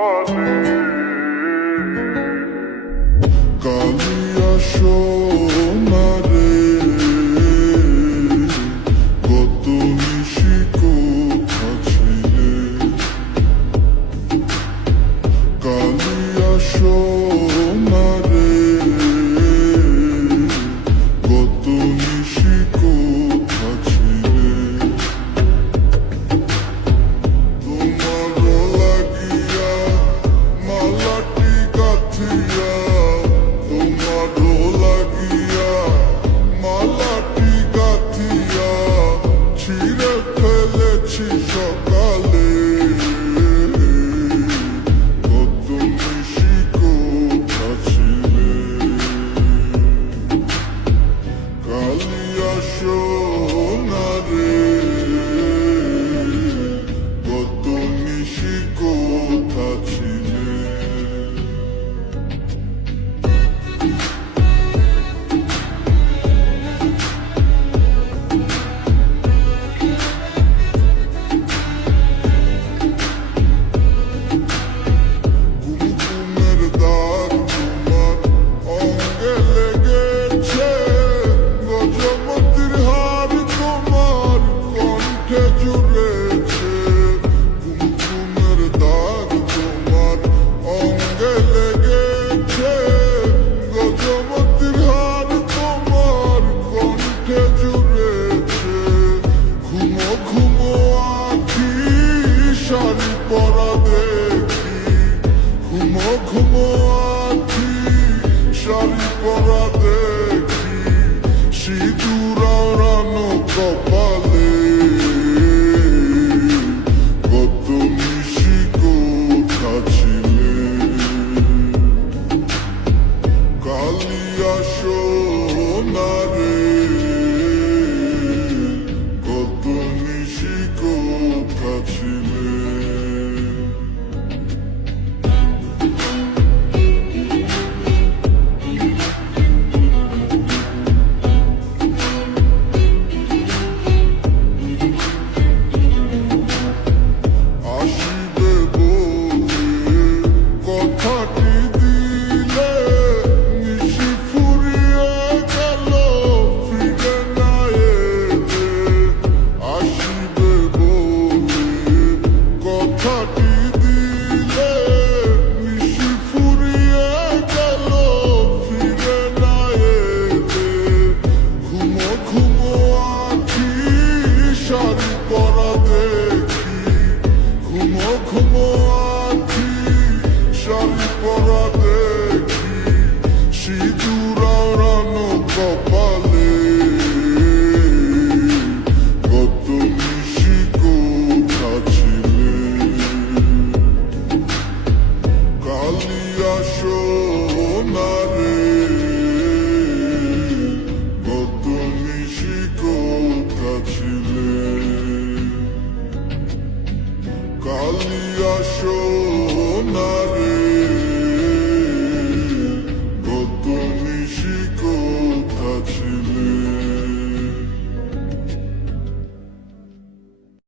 poder. go. পরা দেখি ঘুমো ঘুমো আছি শাড়ি পরা দেখি সিঁদুর আড়ানো কপালে কত মিশি কালিয়া কালিয়া সোনার